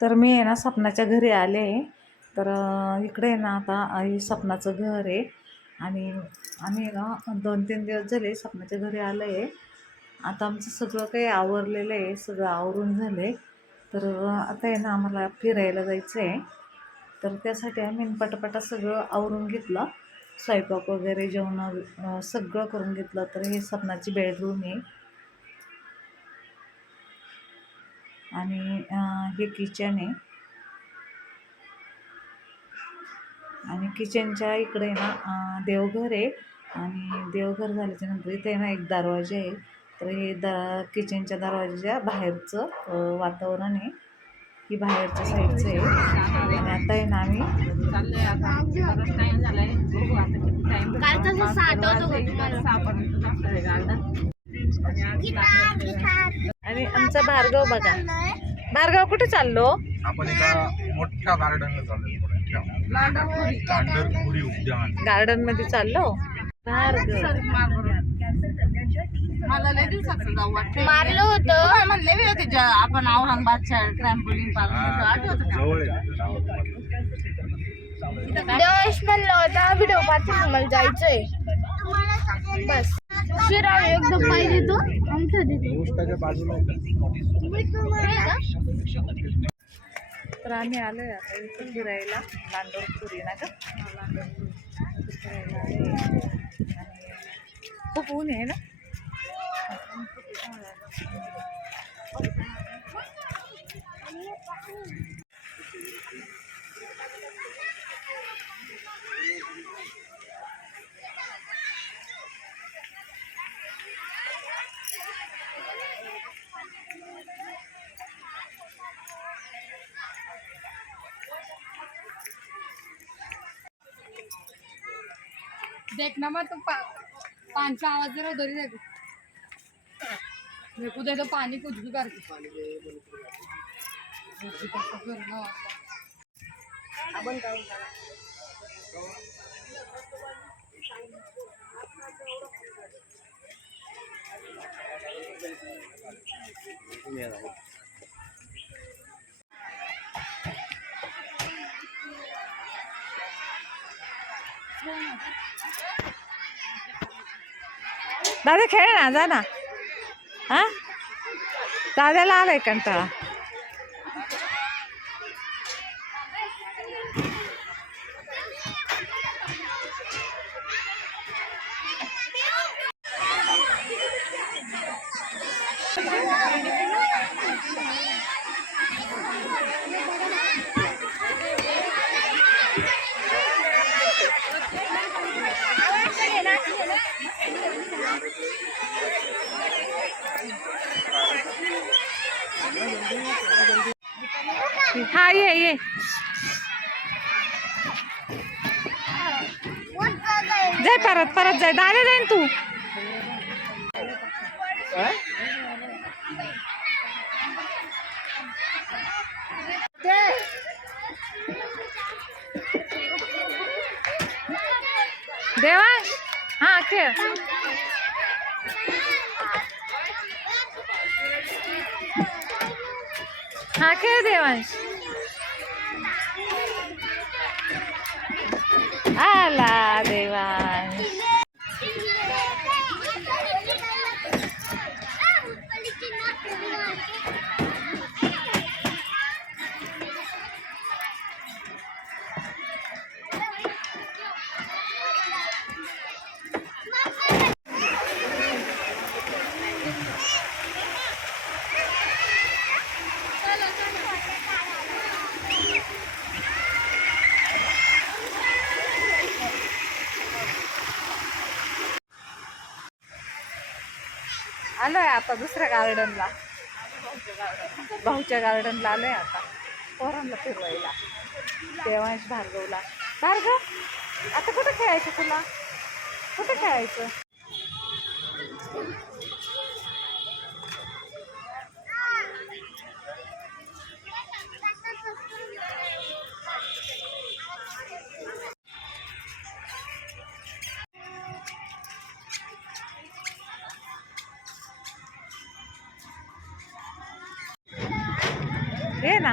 तर मी आहे ना सपनाच्या घरी आले. तर इकडे आहे ना आता हे सपनाचं घर आहे आणि आम्ही ना 2-3 दिवस झाले सपनाच्या घरी आलो आहे. आता आमचं सगळं काही आवरलेलं आहे, सगळं आवरून झालं आहे. तर आता आहे ना आम्हाला फिरायला जायचं आहे. तर त्यासाठी आम्ही पटापटा सगळं आवरून घेतलं, स्वयंपाक वगैरे जेवण सगळं करून घेतलं. तर हे सपनाची बेडरूम आहे आणि हे किचन आहे आणि किचनच्या इकडे ना देवघर आहे आणि देवघर झाल्याच्यानंतर इथे ना एक दरवाजा आहे. तर हे किचनच्या दरवाजाच्या बाहेरचं वातावरण आहे, ही बाहेरच्या साईडचं आहे. आणि आता आहे ना आम्ही आणि आमचा भार्गव बघा, भार्गव कुठे चाललो? आपण एका मोठ्या गार्डनला चाललो, गार्डन मध्ये चाललो. मला लय दिवसाचं जाऊ वाटतं. मारलं होतं म्हणले मी होते आपण औरंगाबादच्या ट्रॅम्पोलिन पार्क आठवतं देवेश म्हणलं होता व्हिडिओ पाठवून मला जायचंय बस शिराव एकदम पाहिजे तो आमच्या तिथे बाजूला. तर आम्ही आलोय आता इथं फिरायला लांडोरपुरी ना ग, लांडोरपुरी फिरायला आले. आणि खूप ऊन आहे ना. देख ना मग तो पानचा आवाज जरा उधर ही देखो मेरे को दे दो पानी कुछ भी करके आपण काय दादा खेळ ना, जा ना. हा दादाला आलाय कंटाळा. हा ये जाय, परत जाय, दादा जाईन तू. देवा हा खेळ. हा खेळ देवांश. आला देवांश. आलोय आता दुसऱ्या गार्डनला, भाऊच्या गार्डनला आलोय आता पोरांना फिरवायला. देवांश भार्गवला. भार्गव आता कुठं खेळायचं तुला, कुठं खेळायचं? ये ना.